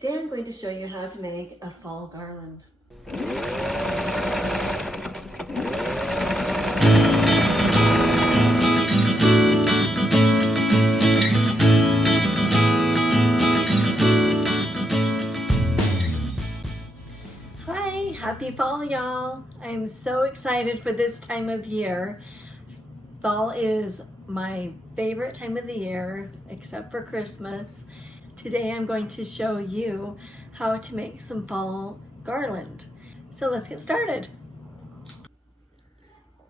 Today I'm going to show you how to make a fall garland. Hi, happy fall y'all. I am so excited for this time of year. Fall is my favorite time of the year, except for Christmas. Today I'm going to show you how to make some fall garland. So let's get started.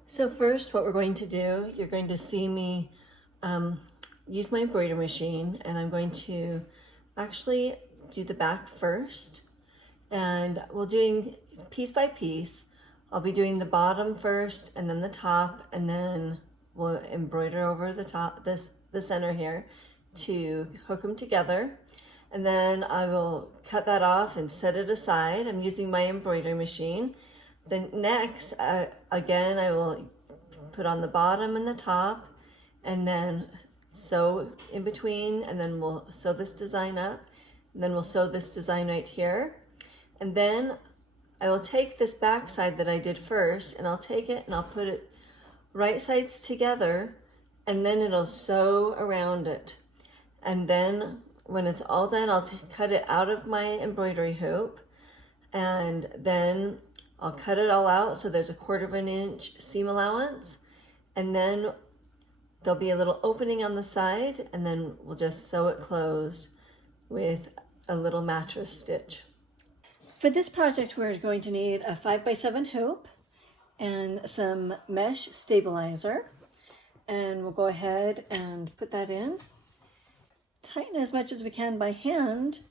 So first what we're going to do, you're going to see me use my embroidery machine, and I'm going to actually do the back first, and we'll doing piece by piece. I'll be doing the bottom first and then the top, and then we'll embroider over the top, the center here, to hook them together. And then I will cut that off and set it aside. I'm using my embroidery machine. Then next, again, I will put on the bottom and the top, and then sew in between, and then we'll sew this design up, and then we'll sew this design right here. And then I will take this back side that I did first, and I'll take it and I'll put it right sides together, and then it'll sew around it. And then when it's all done, I'll cut it out of my embroidery hoop, and then I'll cut it all out so there's a 1/4 inch seam allowance, and then there'll be a little opening on the side, and then we'll just sew it closed with a little mattress stitch. For this project, we're going to need a 5x7 hoop and some mesh stabilizer, and we'll go ahead and put that in. Tighten as much as we can by hand,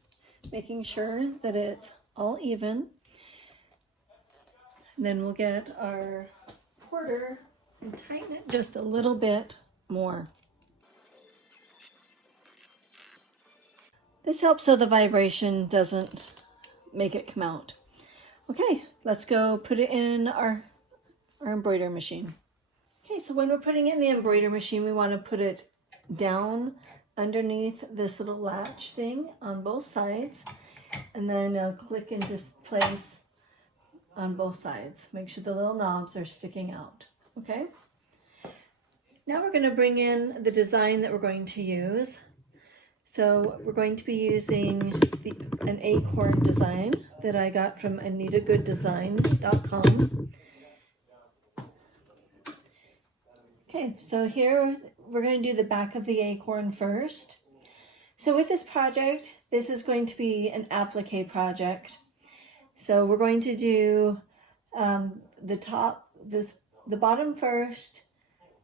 making sure that it's all even. And then we'll get our quarter and tighten it just a little bit more. This helps so the vibration doesn't make it come out. Okay, let's go put it in our embroidery machine. Okay, so when we're putting it in the embroidery machine, we want to put it down underneath this little latch thing on both sides, and then click into place on both sides. Make sure the little knobs are sticking out, okay? Now we're going to bring in the design that we're going to use. So we're going to be using an Acorn design that I got from anitagooddesign.com. Okay, so here we're going to do the back of the acorn first. So with this project, this is going to be an applique project. So we're going to do the bottom first,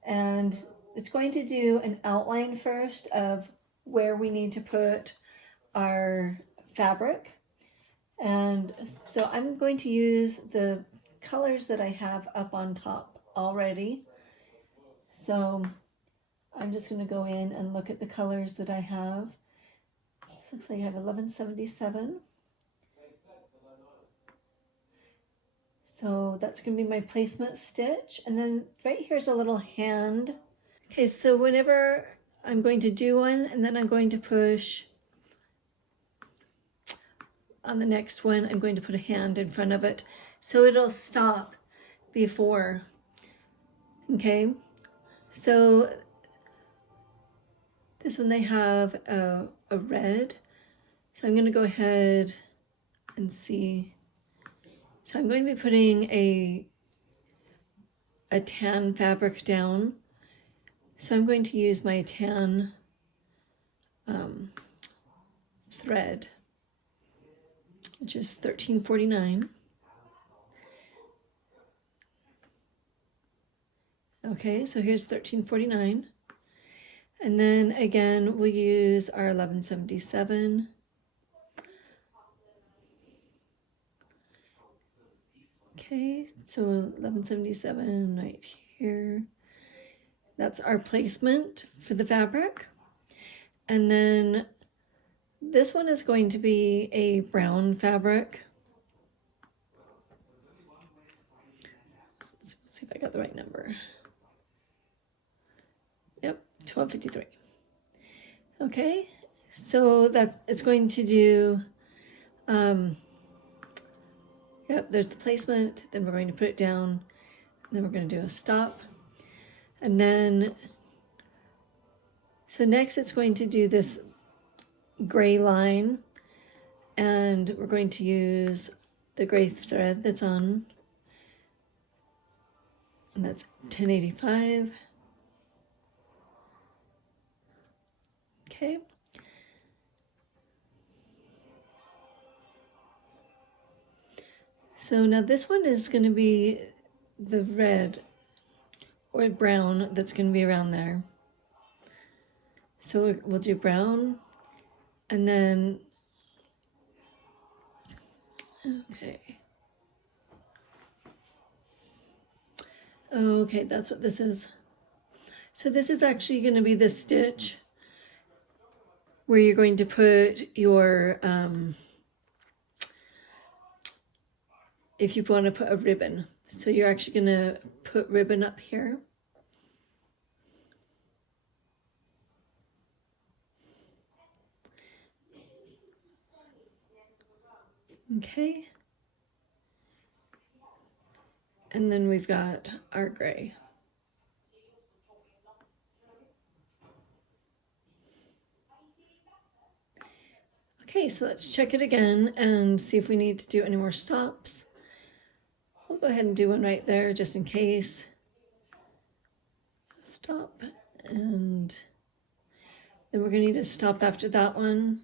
and it's going to do an outline first of where we need to put our fabric. And so I'm going to use the colors that I have up on top already. So I'm just going to go in and look at the colors that I have. This looks like I have 1177. So that's going to be my placement stitch. And then right here's a little hand. Okay, so whenever I'm going to do one, and then I'm going to push on the next one, I'm going to put a hand in front of it so it'll stop before. Okay, so this one they have a red, so I'm going to go ahead and see. So I'm going to be putting a tan fabric down. So I'm going to use my tan thread, which is 1349. Okay, so here's 1349. And then again, we'll use our 1177. Okay, so 1177 right here. That's our placement for the fabric. And then this one is going to be a brown fabric. Let's see if I got the right number. Yep, 1253. Okay, so that it's going to do Yep, there's the placement, then we're going to put it down, then we're going to do a stop. And then, so next it's going to do this gray line, and we're going to use the gray thread that's on, and that's 1085. Okay. So now this one is going to be the red or brown that's going to be around there. So we'll do brown, and then, okay. Okay, that's what this is. So this is actually going to be the stitch where you're going to put your, if you want to put a ribbon. So you're actually going to put ribbon up here. Okay. And then we've got our gray. Okay, so let's check it again and see if we need to do any more stops. We'll go ahead and do one right there just in case. Stop, and then we're going to need to stop after that one.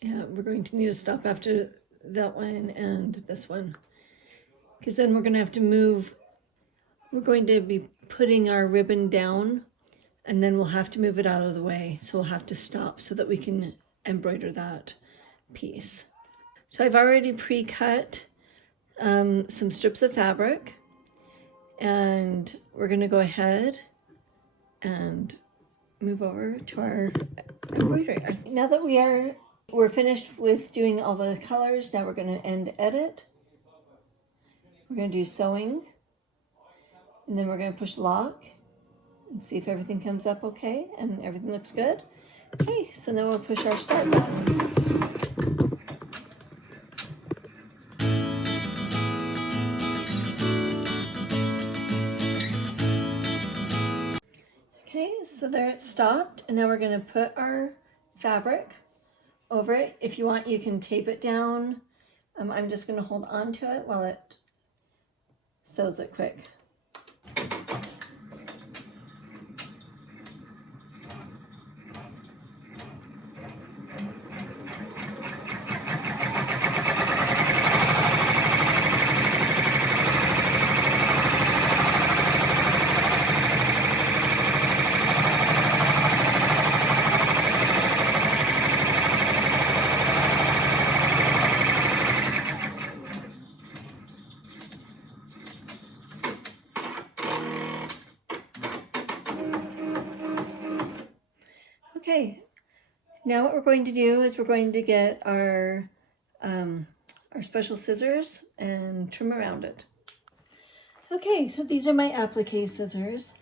Yeah, we're going to need to stop after that one and this one, because then we're going to have to move. We're going to be putting our ribbon down, and then we'll have to move it out of the way. So we'll have to stop so that we can embroider that piece. So I've already pre-cut some strips of fabric, and we're going to go ahead and move over to our embroidery. Now that we're finished with doing all the colors, now we're going to end edit. We're going to do sewing, and then we're going to push lock and see if everything comes up okay and everything looks good. Okay, so then we'll push our start button. Okay, so there it stopped, and now we're going to put our fabric over it. If you want, you can tape it down. I'm just going to hold on to it while it sews it quick. Okay, now what we're going to do is we're going to get our special scissors and trim around it. Okay, so these are my applique scissors,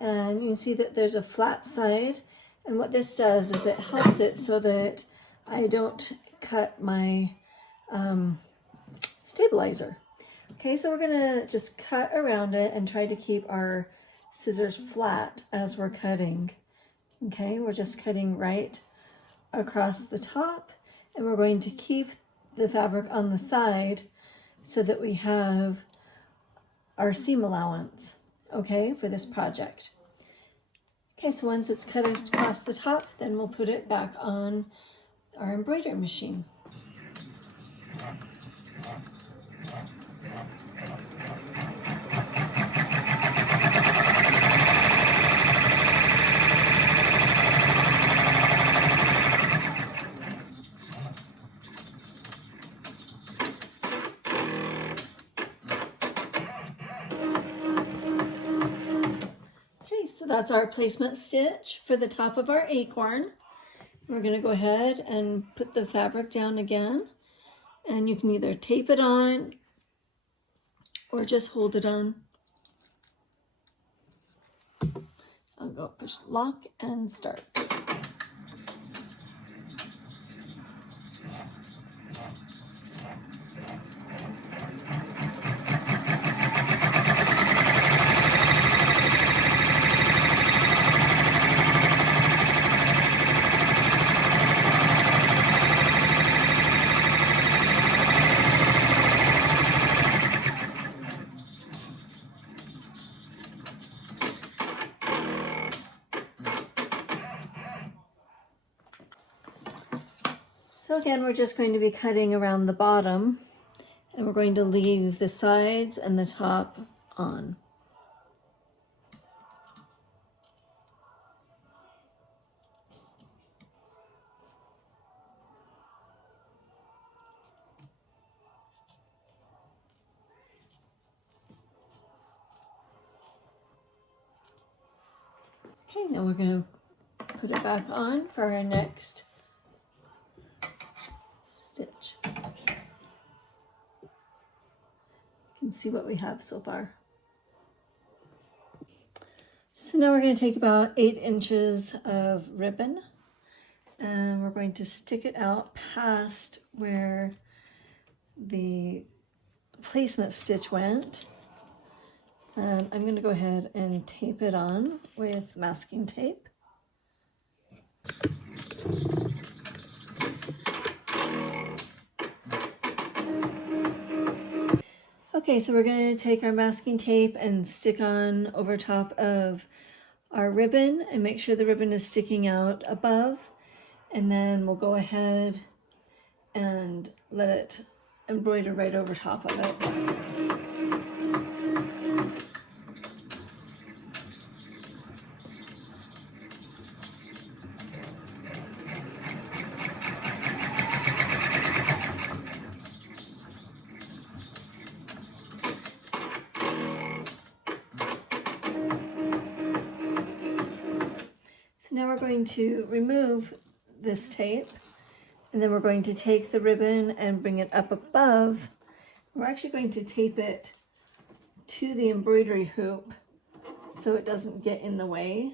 and you can see that there's a flat side, and what this does is it helps it so that I don't cut my stabilizer. Okay, so we're gonna just cut around it and try to keep our scissors flat as we're cutting. Okay, we're just cutting right across the top, and we're going to keep the fabric on the side so that we have our seam allowance, okay, for this project. Okay, so once it's cut across the top, then we'll put it back on our embroidery machine. So that's our placement stitch for the top of our acorn. We're going to go ahead and put the fabric down again, and you can either tape it on or just hold it on. I'll go push lock and start. So again, we're just going to be cutting around the bottom, and we're going to leave the sides and the top on. Okay, now we're going to put it back on for our next stitch. You can see what we have so far. So now we're going to take about 8 inches of ribbon, and we're going to stick it out past where the placement stitch went. And I'm going to go ahead and tape it on with masking tape. Okay, so we're going to take our masking tape and stick on over top of our ribbon and make sure the ribbon is sticking out above, and then we'll go ahead and let it embroider right over top of it. Now we're going to remove this tape, and then we're going to take the ribbon and bring it up above. We're actually going to tape it to the embroidery hoop so it doesn't get in the way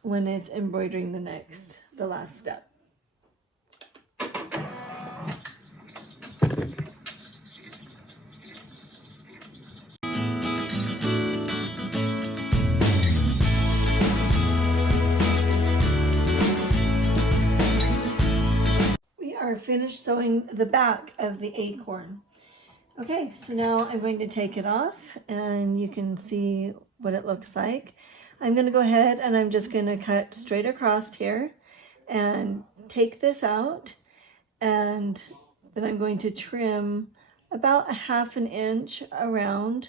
when it's embroidering the last step. Finished sewing the back of the acorn. Okay, so now I'm going to take it off and you can see what it looks like. I'm going to go ahead and I'm just going to cut straight across here and take this out, and then I'm going to trim about 1/2 inch around,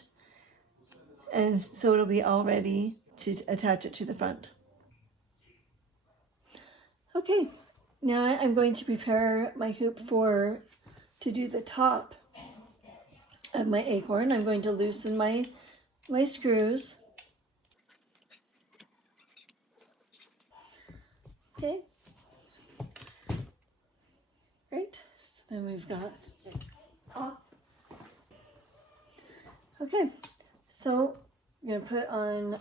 and so it'll be all ready to attach it to the front. Okay. Now I'm going to prepare my hoop to do the top of my acorn. I'm going to loosen my screws. Okay. Great. So then we've got it top. Okay. So I'm going to put on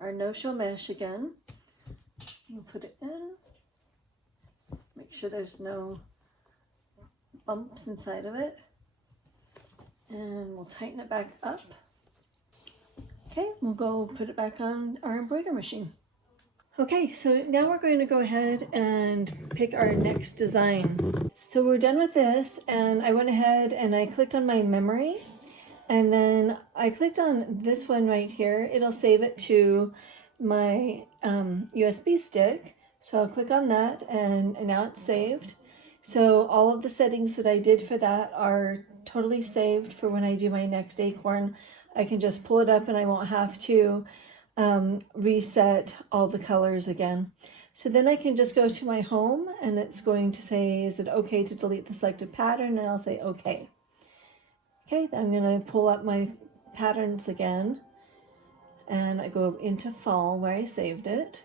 our no-show mesh again. We'll put it in. Make sure there's no bumps inside of it, and we'll tighten it back up. Okay, we'll go put it back on our embroidery machine. Okay, so now we're going to go ahead and pick our next design. So we're done with this, and I went ahead and I clicked on my memory, and then I clicked on this one right here. It'll save it to my USB stick. So I'll click on that, and now it's saved. So all of the settings that I did for that are totally saved for when I do my next acorn. I can just pull it up and I won't have to reset all the colors again. So then I can just go to my home, and it's going to say, is it okay to delete the selected pattern? And I'll say okay. Okay, then I'm going to pull up my patterns again, and I go into fall where I saved it.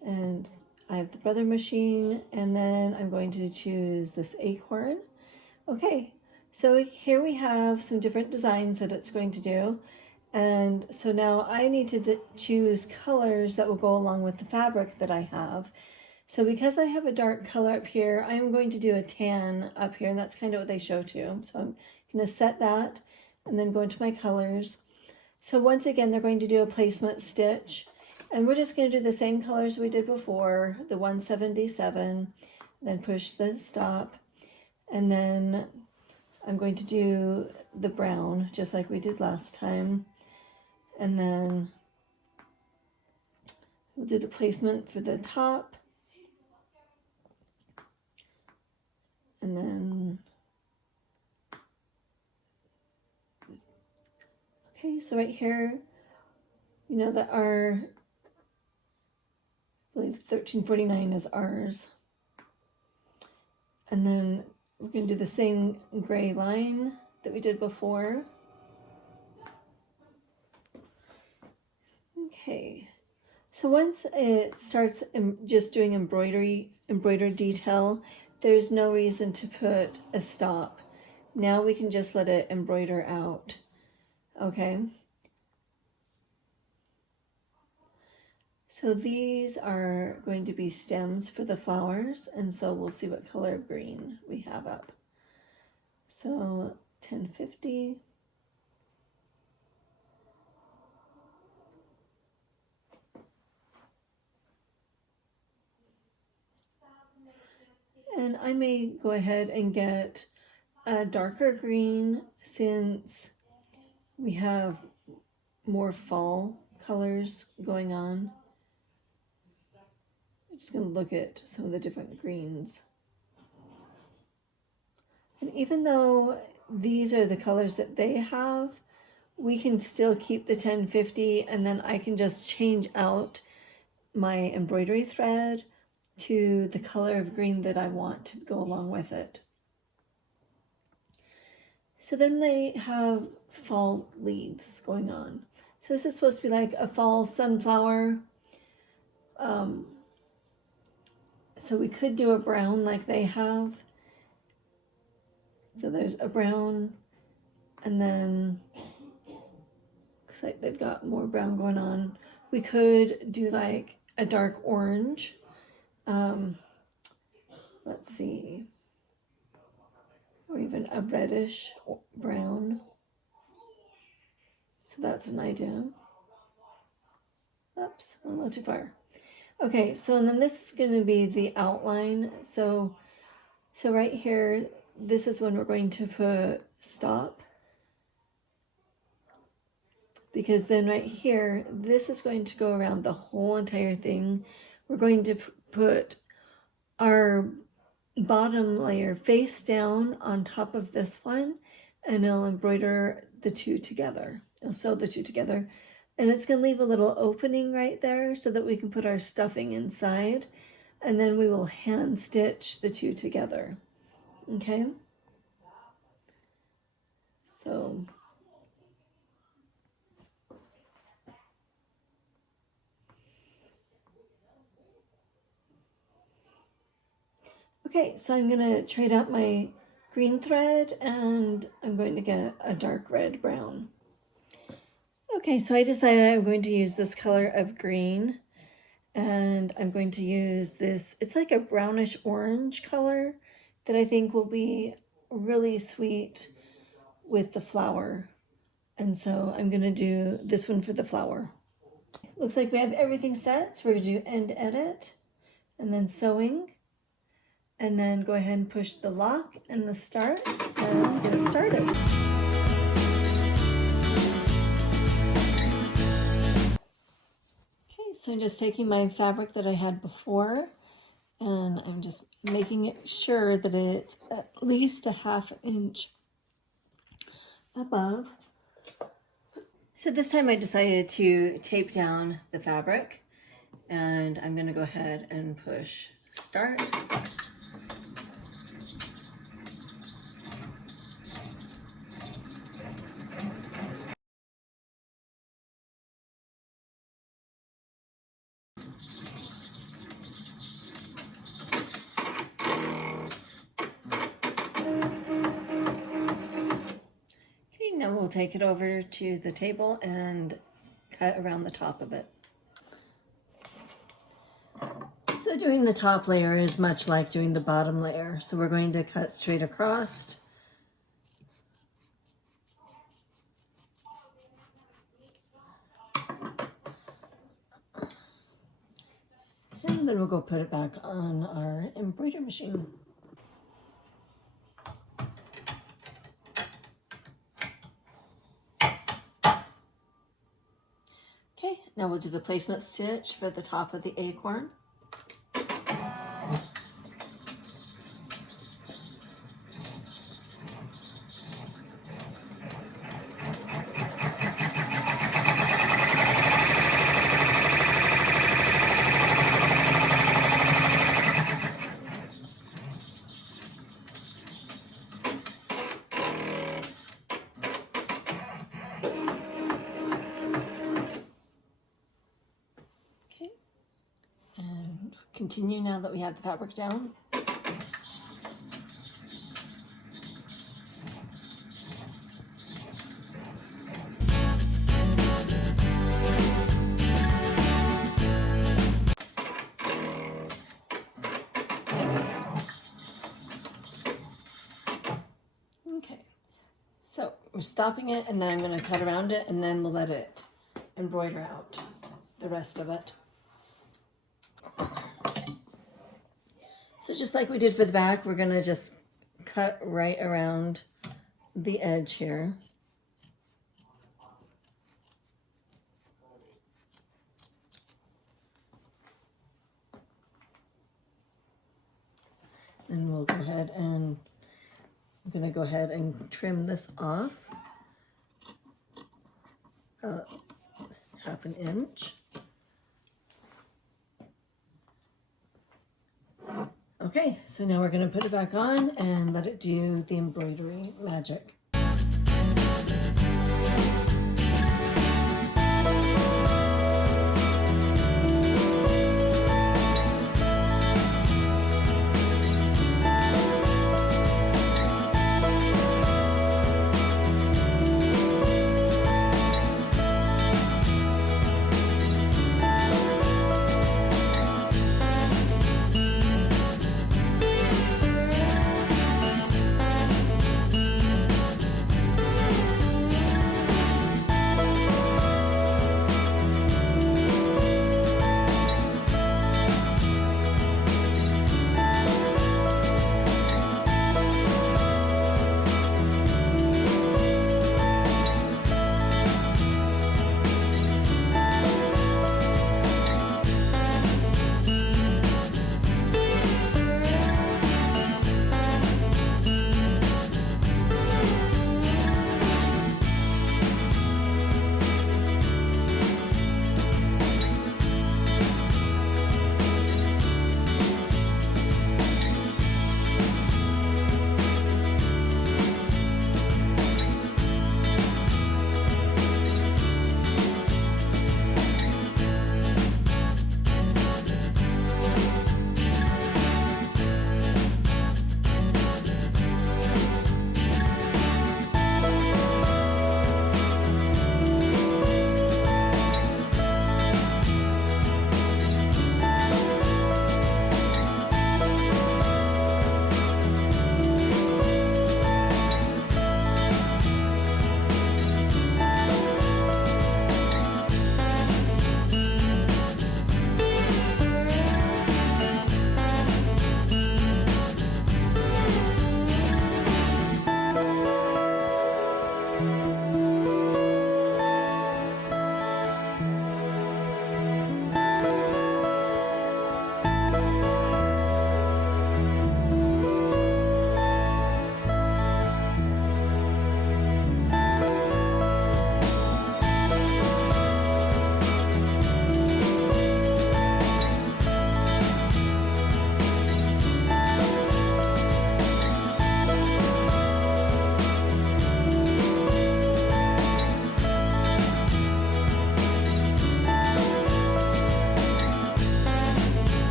And I have the brother machine, and then I'm going to choose this acorn. Okay, so here we have some different designs that it's going to do, And so now I need to choose colors that will go along with the fabric that I have. So because I have a dark color up here, I'm going to do a tan up here, and that's kind of what they show too. So I'm going to set that and then go into my colors. So once again, they're going to do a placement stitch, and we're just going to do the same colors we did before, the 177, then push the stop, and then I'm going to do the brown just like we did last time, and then we'll do the placement for the top, and then okay, so right here, you know that our, I believe 1349 is ours. And then we're going to do the same gray line that we did before. Okay, so once it starts just doing embroidered detail, there's no reason to put a stop. Now we can just let it embroider out. Okay. So these are going to be stems for the flowers, and so we'll see what color of green we have up. So 1050. And I may go ahead and get a darker green since we have more fall colors going on. I'm just going to look at some of the different greens. And even though these are the colors that they have, we can still keep the 1050, and then I can just change out my embroidery thread to the color of green that I want to go along with it. So then they have fall leaves going on. So this is supposed to be like a fall sunflower. So we could do a brown like they have. So there's a brown, and then looks like they've got more brown going on. We could do like a dark orange. Let's see, or even a reddish brown. So that's an idea. Oops, a little too far. Okay, so and then this is going to be the outline. So right here, this is when we're going to put stop. Because then right here, this is going to go around the whole entire thing. We're going to put our bottom layer face down on top of this one, and it'll embroider the two together. It'll sew the two together. And it's going to leave a little opening right there so that we can put our stuffing inside, and then we will hand stitch the two together. Okay? So okay, so I'm going to trade out my green thread, and I'm going to get a dark red brown. Okay, so I decided I'm going to use this color of green, and I'm going to use this, it's like a brownish orange color that I think will be really sweet with the flower. And so I'm going to do this one for the flower. Looks like we have everything set, so we're going to do end edit, and then sewing, and then go ahead and push the lock and the start, and get it started. So I'm just taking my fabric that I had before, and I'm just making it sure that it's at least a ½ inch above. So this time I decided to tape down the fabric, and I'm going to go ahead and push start. we'll take it over to the table and cut around the top of it. So doing the top layer is much like doing the bottom layer. So we're going to cut straight across. And then we'll go put it back on our embroidery machine. Okay, now we'll do the placement stitch for the top of the acorn. Continue now that we have the fabric down. Okay, so we're stopping it and then I'm going to cut around it and then we'll let it embroider out the rest of it. So just like we did for the back, we're going to just cut right around the edge here. And we'll go ahead and I'm going to go ahead and trim this off half an inch. Okay, so now we're going to put it back on and let it do the embroidery magic.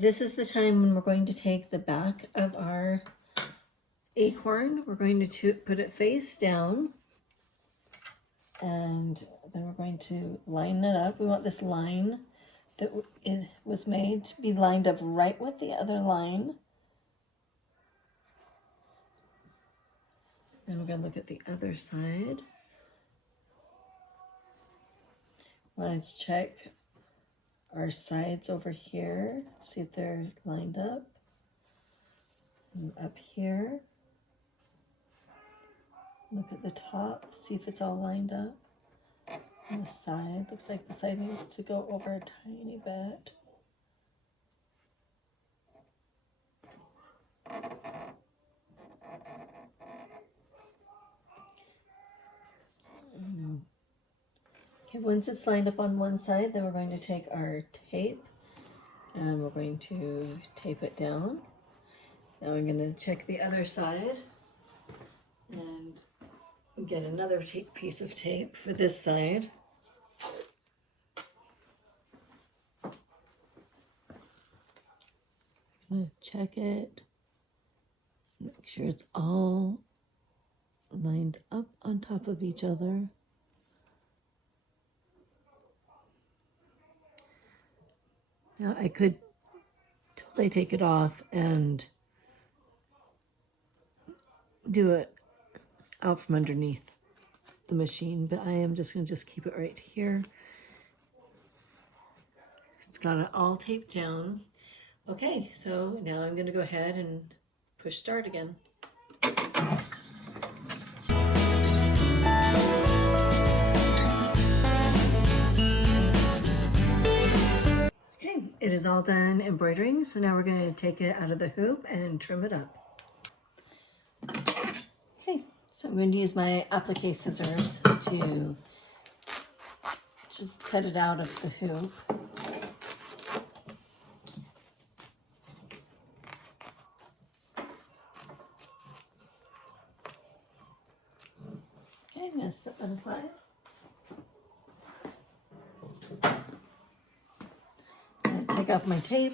this is the time when we're going to take the back of our acorn. We're going to put it face down, and then we're going to line it up. We want this line that it was made to be lined up right with the other line. Then we're going to look at the other side. Want to check our sides over here, see if they're lined up. And up here, look at the top, see if it's all lined up. On the side, looks like the side needs to go over a tiny bit. Okay, once it's lined up on one side, then we're going to take our tape and we're going to tape it down. Now I'm going to check the other side and get another piece of tape for this side. I'm going to check it, make sure it's all lined up on top of each other. Now I could totally take it off and do it out from underneath the machine, but I am just going to keep it right here. It's got it all taped down. Okay, so now I'm going to go ahead and push start again. Okay, it is all done embroidering, so now we're going to take it out of the hoop and trim it up. Okay, so I'm going to use my applique scissors to just cut it out of the hoop. Okay, I'm going to set that aside. I'm going to take off my tape.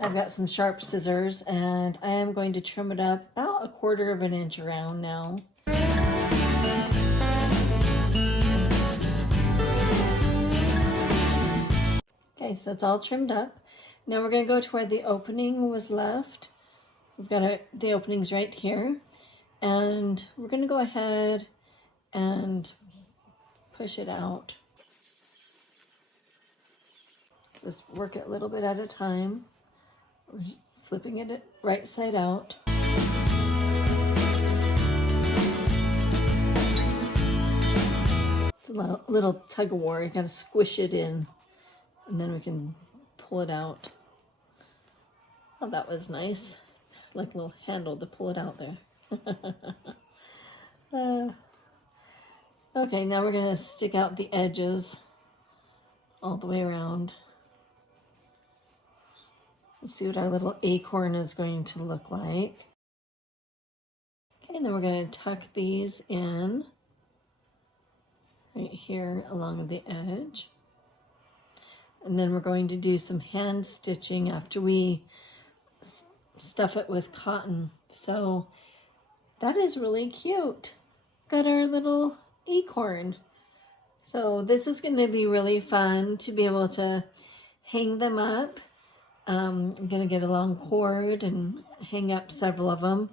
I've got some sharp scissors and I am going to trim it up about 1/4 of an inch around now. Okay, so it's all trimmed up. Now we're going to go to where the opening was left. We've got the openings right here, and we're going to go ahead and push it out. Just work it a little bit at a time. We're flipping it right side out. It's a little tug of war. You got to squish it in, and then we can pull it out. Oh, that was nice. Like a little handle to pull it out there. Okay, now we're going to stick out the edges all the way around. Let's see what our little acorn is going to look like. Okay, and then we're going to tuck these in right here along the edge. And then we're going to do some hand stitching after we stuff it with cotton. So that is really cute. Got our little acorn. So this is going to be really fun to be able to hang them up. I'm going to get a long cord and hang up several of them.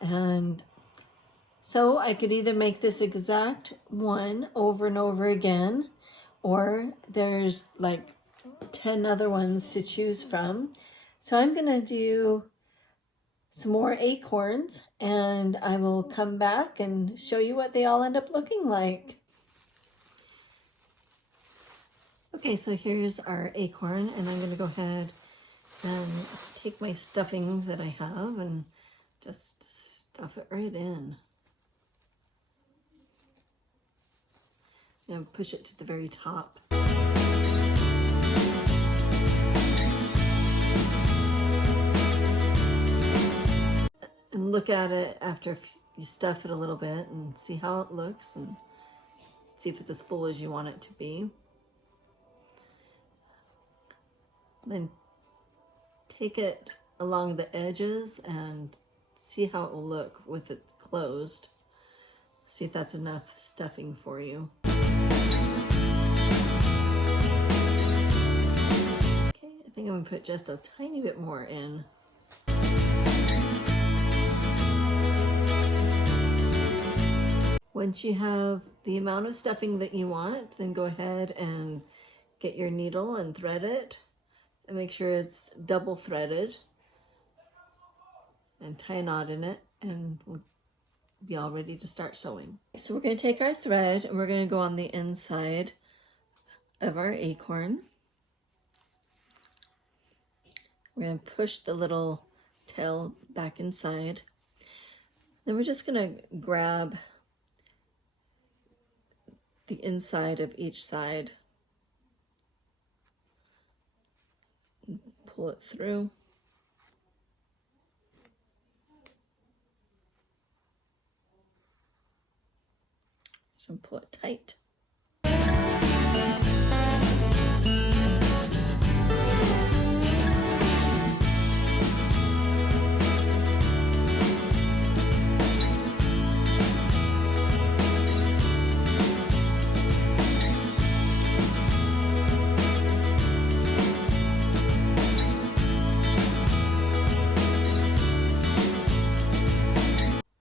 And so I could either make this exact one over and over again, or there's like 10 other ones to choose from. So I'm going to do some more acorns and I will come back and show you what they all end up looking like. Okay, so here's our acorn, and I'm going to go ahead and take my stuffing that I have and just stuff it right in. And push it to the very top. And look at it after you stuff it a little bit and see how it looks and see if it's as full as you want it to be. Then take it along the edges and see how it will look with it closed. See if that's enough stuffing for you. Okay, I think I'm gonna put just a tiny bit more in. Once you have the amount of stuffing that you want, then go ahead and get your needle and thread it. And make sure it's double threaded. And tie a knot in it, and we'll be all ready to start sewing. So we're going to take our thread and we're going to go on the inside of our acorn. We're going to push the little tail back inside. Then we're just going to grab the inside of each side and pull it through. So pull it tight.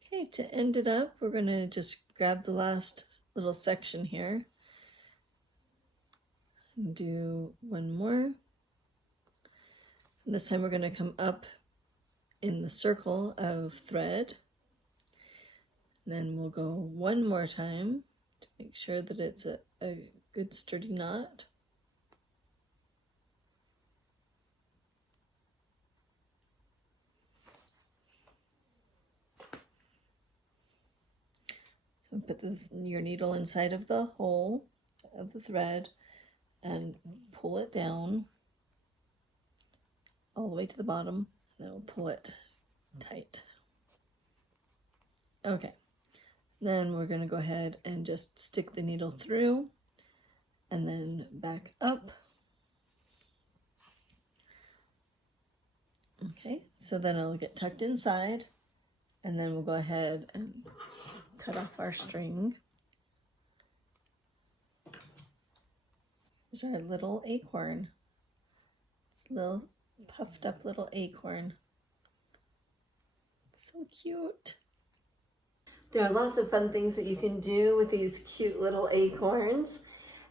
Okay, to end it up, we're going to just grab the last little section here and do one more. And this time we're going to come up in the circle of thread. And then we'll go one more time to make sure that it's a good sturdy knot. So put your needle inside of the hole of the thread and pull it down all the way to the bottom, and then we'll pull it tight. Okay, then we're going to go ahead and just stick the needle through and then back up. Okay, so then it'll get tucked inside, and then we'll go ahead and cut off our string. Here's our little acorn. It's a little puffed up little acorn. It's so cute. There are lots of fun things that you can do with these cute little acorns,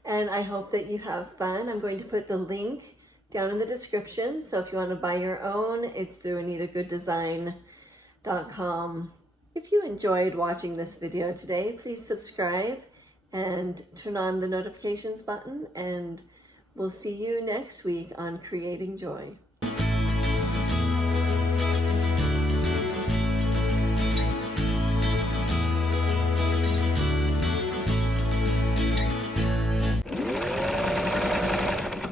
and I hope that you have fun. I'm going to put the link down in the description, so if you want to buy your own, it's through AnitaGoodDesign.com. If you enjoyed watching this video today, please subscribe and turn on the notifications button, and we'll see you next week on Creating Joy.